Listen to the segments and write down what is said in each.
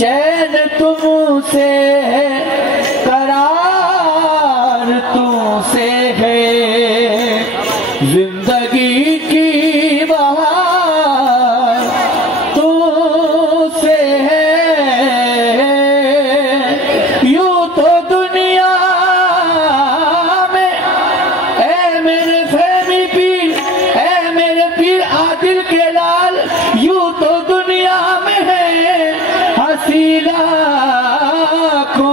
चैन तुमसे करार तुमसे है, जिंदगी की बहार तुमसे है। यूं तो दुनिया में ए मेरे फहमी पीर, ए मेरे पीर आदिल के लाल, यूं तो दुनिया में है हसीला को,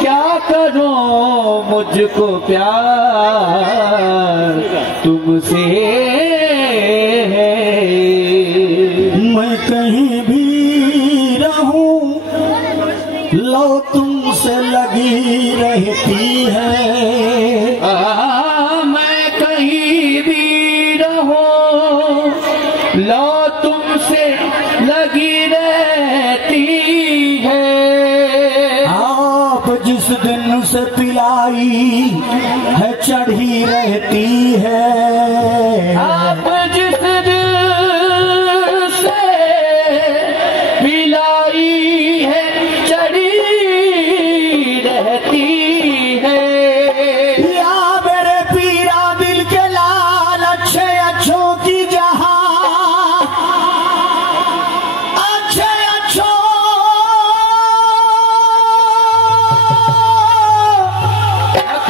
क्या करो मुझको प्यार तुमसे है। मैं कहीं भी रहूं लो तुमसे लगी रहती है, मैं कहीं भी रहूं लो तुमसे लगी रहती है। आप जिस दिन से पिलाई है चढ़ी रहती है, आप जिस दिल से पिलाई है चढ़ी रहती है। या मेरे पीरा दिल के लाल अच्छे अच्छों की जहां, अच्छे अच्छों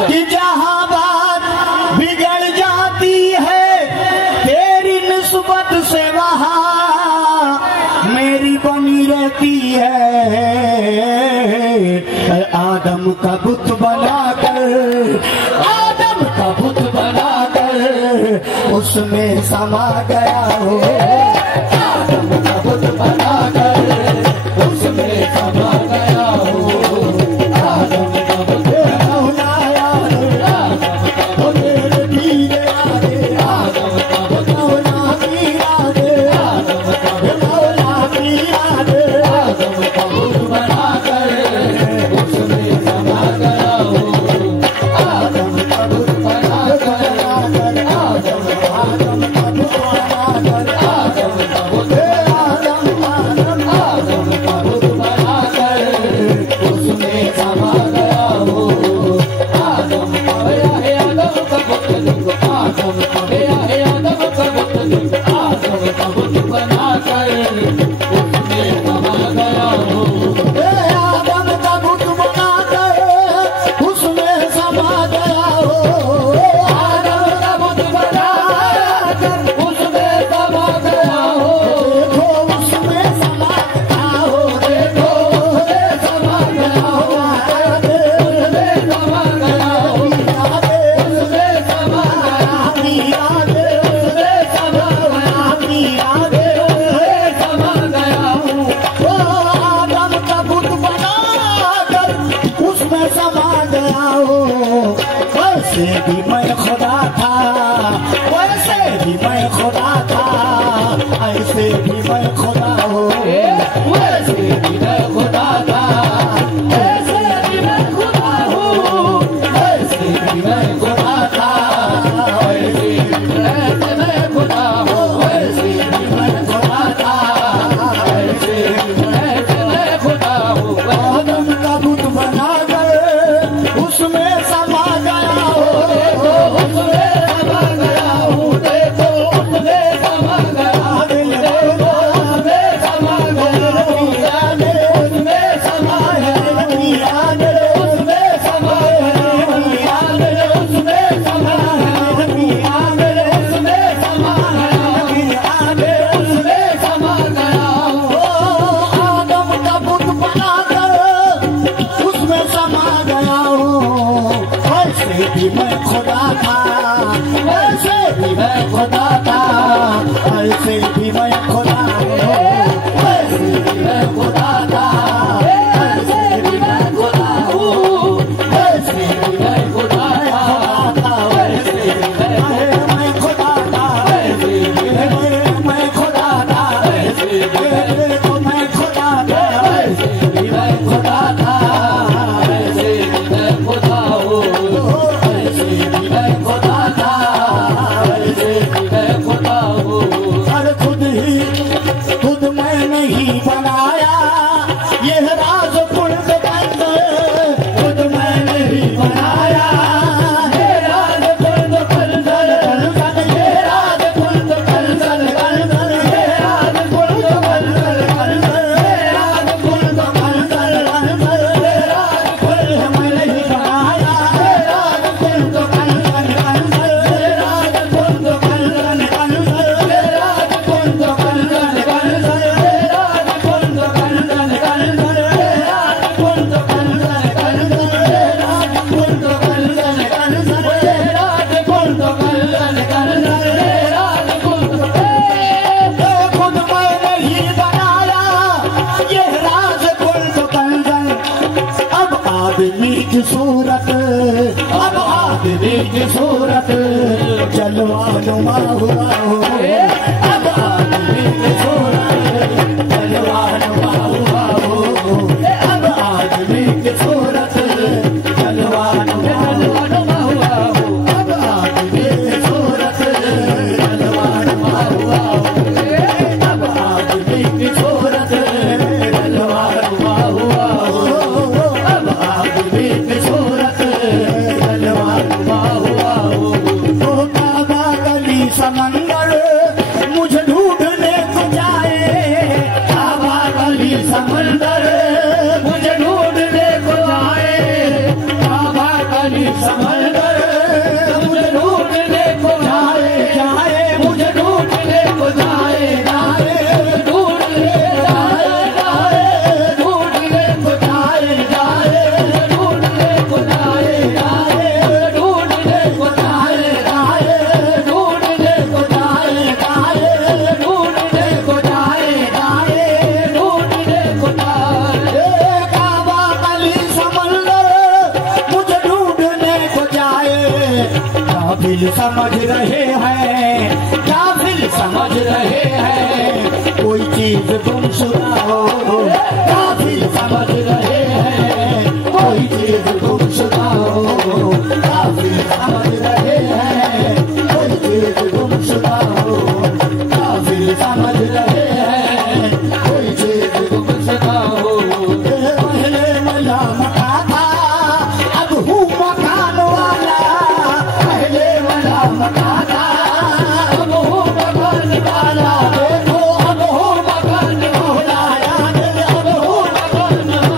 की जहां बात बिगड़ जाती है, तेरी निस्बत से वहां मेरी बनी रहती है। आदम का बुत बनाकर, आदम का बुत बनाकर उसमें समा गया हो, आदम का बुत बनाकर उसमें समा गया हो। आदम का बुत बनाया, आदम का बुत नीले आगे, आदम का बुत आगे, आदम का बुत आगे, आदम का बुत बनाकर उसमें समा गया हो। आदम का बुत बनाकर, आदम का बुत बनाकर बनाया, ये राज कुंड कंद खुद मैंने ही बनाया। ये राज कुंड कंद ये राज कुंड कंद ये राज कुंड कंद ये राज कुंड कंद ये राज कुंड मैंने ही बनाया। ये राज कुंड कंद ये राज कुंड कंद ये राज कुंड कंद सूरत अब आदमी की सूरत जलवा नुमा हुआ हो। अब आदमी की सूरत जलवा नुमा हुआ हो। अब आदमी की सूरत जलवा नुमा हुआ हो। अब आदमी की सूरत जलवा नुमा हुआ हो। अब आदमी की सूरत जलवा नुमा हुआ हो। अब आदमी की सूरत जलवा नुमा हुआ हो। ओ काबा गली समंदर मुझे ढूंढने को जाए। काबा गली समंदर मुझे ढूंढने को जाए। काबा गली समंदर मुझे ढूंढने को जाए। जाए मुझे ढूंढने को जाए। जाए ढूंढने जाए। जाए ढूंढने को जाए। जाए ढूंढने को जाए। जाए ढूंढने को जाए। जाए ढूंढने को जाए। जाए ढूंढने को जाए। जाए ढूंढने को जाए। काबा गली समंदर मुझे ढूंढने को जाए। काबिल समझ रहे हैं, काबिल समझ रहे हैं, कोई चीज गुमशुदा हो। काबिल समझ रहे हैं, कोई चीज गुमशुदा हो। काबिल समझ रहे हैं, कोई चीज गुमशुदा हो। काबिल समझ रहे हैं, कोई चीज गुमशुदा हो। पहले मला मकान था, अब हूँ मकान वाला। पहले मला मकान था, अब हूँ मकान वाला। देखो अब हूँ मकान वाला। याद अब हूँ मकान वाला।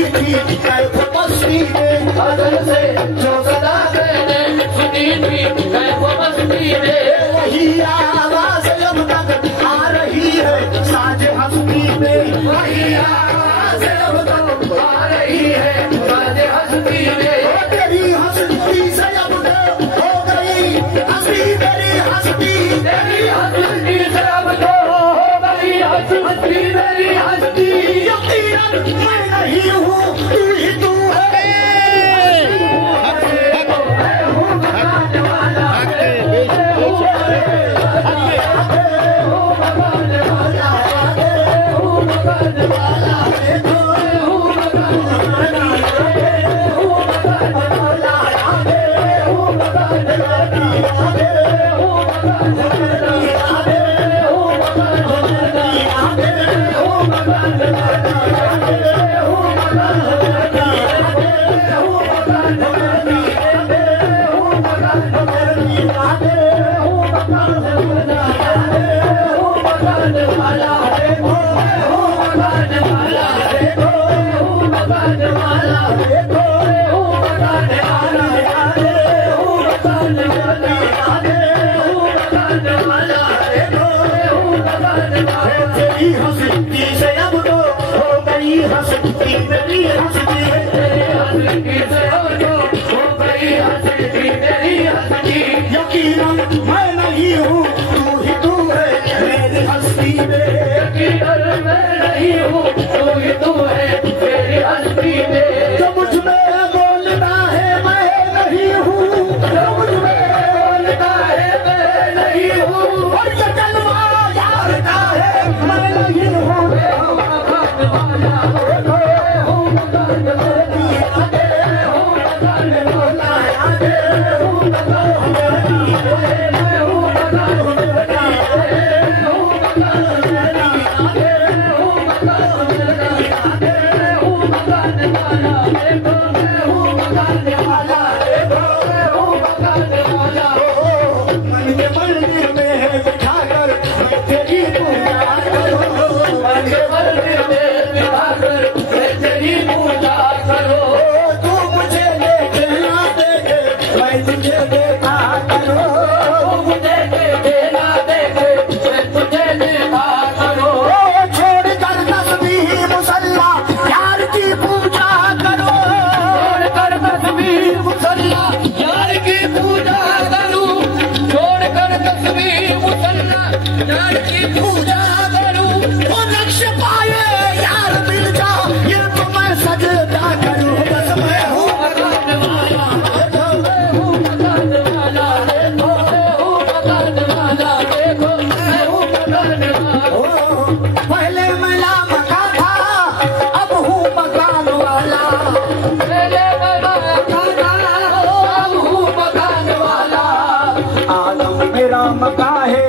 सुनी थी कैफ मस्ती में, अदल से जो सदा मैंने सुनी थी कैफ मस्ती में, वही आवाज अब तक आ रही है साज हस्ती में, वही आवाज अब तक आ रही है साज हस्ती में। तेरी हस्ती से अब तो हो गई हस्ती, तेरी हस्ती, तेरी हस्ती से अब तो हो गई हस्ती, मेरी हस्ती। यकीनन मैं नहीं हूँ तू ही तू है, तेरी हस्ती से अब तो हो गई हस्ती, मेरी हस्ती, हस्ती से अब तो हो गई हस्ती, मेरी हस्ती। यकीनन मैं नहीं हूँ तू ही तू है मेरी हस्ती में, यकीनन मैं नहीं हूँ तू ही तू है मेरी हस्ती में। जो मुझ में बोलता है मैं नहीं हूँ, जो मुझ में बोलता है मैं नहीं हूँ, और जो जन्मा यार का है मैं नहीं हूँ, मकान वाला हूँ, मकान मन के मंदिर में बिठाकर मैं तेरी पूजा करूँ, मंदिर में बिठाकर मैं तेरी पूजा करो। तू मुझे लेके ना देखे मैं तुझे देखा करूँ, मुझे देना देखे मैं तुझे देखा करो। छोड़ कर तस्बीह मुसल्ला यार की पूजा करो, छोड़ कर तस्वीर मुसल्ला यार की पूजा करूं, छोड़ कर तस्वीर मुसल्ला यार की पूजा करूं। वो नक्श पाए यार मिल जा ये तो मैं सजदा करूँ, बस मैं हूँ मकान वाला मैं हूँ, मकान वाला देखो मैं हूँ, मकान वाला देखो मैं हूँ, मकान वाला। पहले मैं लामका था अब हूँ मकान वाला, पहले मैं मकान अब हूँ मकान वाला। आदम मेरा मका है,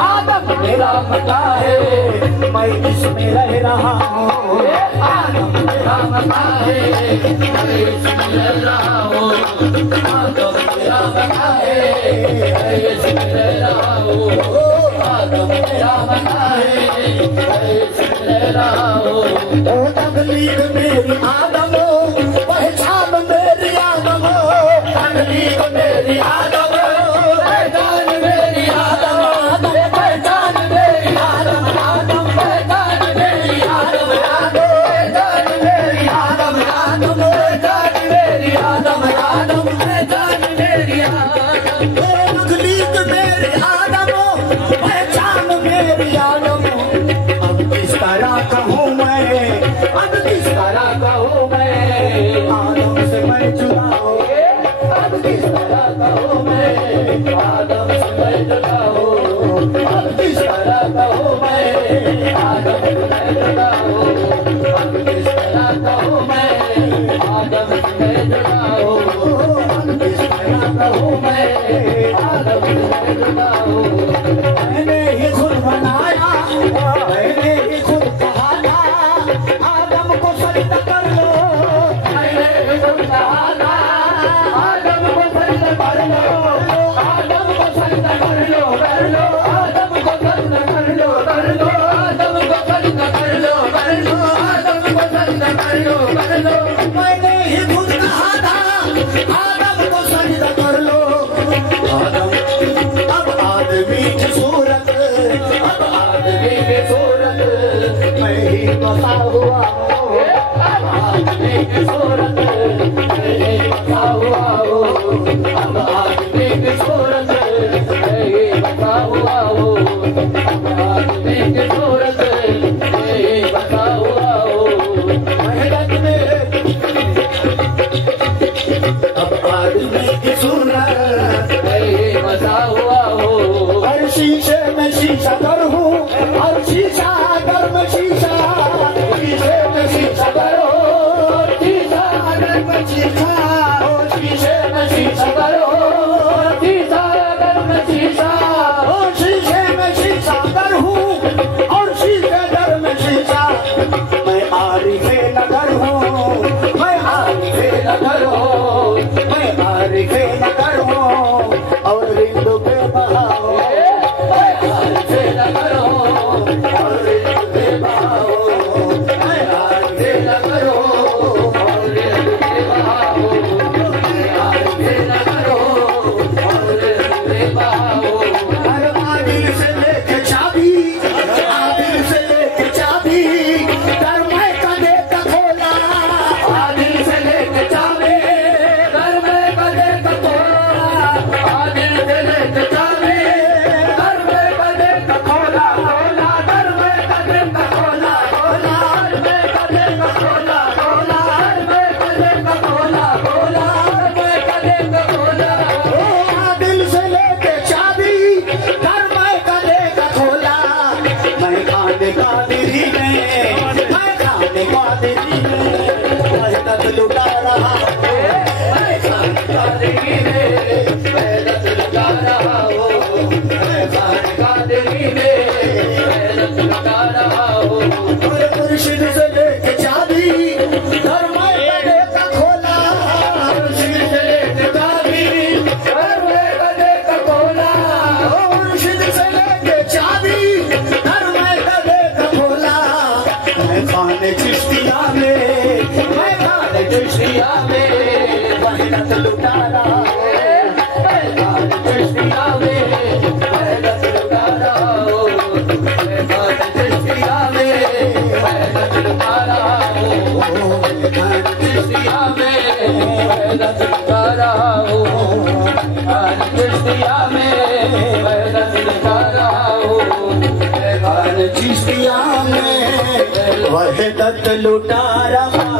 आदम मेरा मका है, मैं इसमें रह रहा हूँ, आदम मेरा मका है, मैं इसमें रह रहा हूँ। आदम मेरा मका है, मैं इसमें रह रहा हूँ। आदम मेरा मका है, मैं इसमें रह रहा हूँ। ओ तकलीफ मेरी आदम पहचान मेरी आदम, तकलीफ मेरी आदम, पहचान मेरी आदम, पहचान मेरी आदम, आदम पहचान मेरी आदम, पहचान मेरी आदम, आदम पहचान मेरी आदम, आदम पहचान मेरी आदम। तकलीफ मेरी आदम पहचान मेरी आदम, अब किस तरह कहूँ मैं, अब किस तरह कहूँ मैं आदम से मैं जुड़ा हूँ, अब किस तरह कहूँ मैं, आदम से मैं जुड़ा हूँ। अब किस तरह कहूँ मैं, आदम से मैं जुड़ा हूँ। अब किस तरह कहूँ मैं, आदम से मैं जुड़ा हूँ। अब किस तरह कहूँ मैं, आदम से मैं जुड़ा हूँ। मैंने ही खुद बनाया, मैंने ही खुद कहा था आदम को सजदा कर लो, मैंने खुद कहा था आदम को सजदा कर लो, आदम को सजदा कर लो, कर लो, आदम को सजदा कर लो, कर लो, आदम को सजदा कर लो, कर लो, आदम को सजदा कर लो, कर लो। मैंने ही खुद कहा था आदम को सजदा कर लो। आदम अब आदमी की सूरत, अब आदमी की सूरत मैं ही बसा हुआ हूँ। अब आदमी की सूरत मैं बसा हुआ हूँ। अब आदमी की सूरत मैं बसा हुआ हूँ। अब आदमी की सूरत मैं बसा हुआ हूँ। मेहनत में अब आदमी की सूरत मैं बसा हुआ हूँ। हर शीशे में शीशा कर हूँ, हर शीशा कर में शीशा, शीशे में शीशा करो, शीशा कर में शीशा, ओ शीशे में शीशा करो, शीशा अगर में शीशा, और शीशे में शीशा कर हूँ और शीशे दर में शीशा। मैं आरिफे नगर हूँ, मैं आरिफे नगर हूँ, मैं आरिफे नगर हूँ और हिंदू पे बहाओ, से न करो और से बहाओ, मैं आरिफे न करो और से बहाओ, से न करो और से बहाओ। हर आदिल से लेके चाबी, आदिल से लेके चाबी, घर में कदे का खोला, आदिल से लेके चाबी, घर में कदे का खोला, आदिल से लेके चाबी, घर में कदे का खोला, खोला, घर में कदे का खोला, खोला, घर में कदे का खोला, खोला, घर में कदे का खोला, खोला, घर में कदे का खोला। ओ आदिल से लेके चाबी, घर में कदे का खोला। मैं खाने का दिली में, मैं खाने का दिली में मेहनत लुटा रहा हूँ। मैं खाने का दिली में मेहनत लगा रहा हूँ। मैं खाने का दिली में मेहनत लगा रहा हूँ। और मुर्शिद से लेके चाबी, घर में कदे का खोला, मुर्शिद से लेके चाबी, घर में कदे का खोला। ओ मुर्शिद से लेके चाबी, घर में कदे का खोला। मैं खाने चिश्तिया में, मैं खाने चिश्तिया में मेहनत लुटा रहा हूँ। मैं खाने चिश्तिया में मेहनत लगा रहा हूँ। मैं खाने चिश्तिया में मेहनत लगा रहा हूँ। चिश्तिया में मेहनत लगा रहा हूँ। चिश्तिया में मेहनत लगा रहा हूँ। हर चिश्तिया में वहदत लुटा रहा हूँ।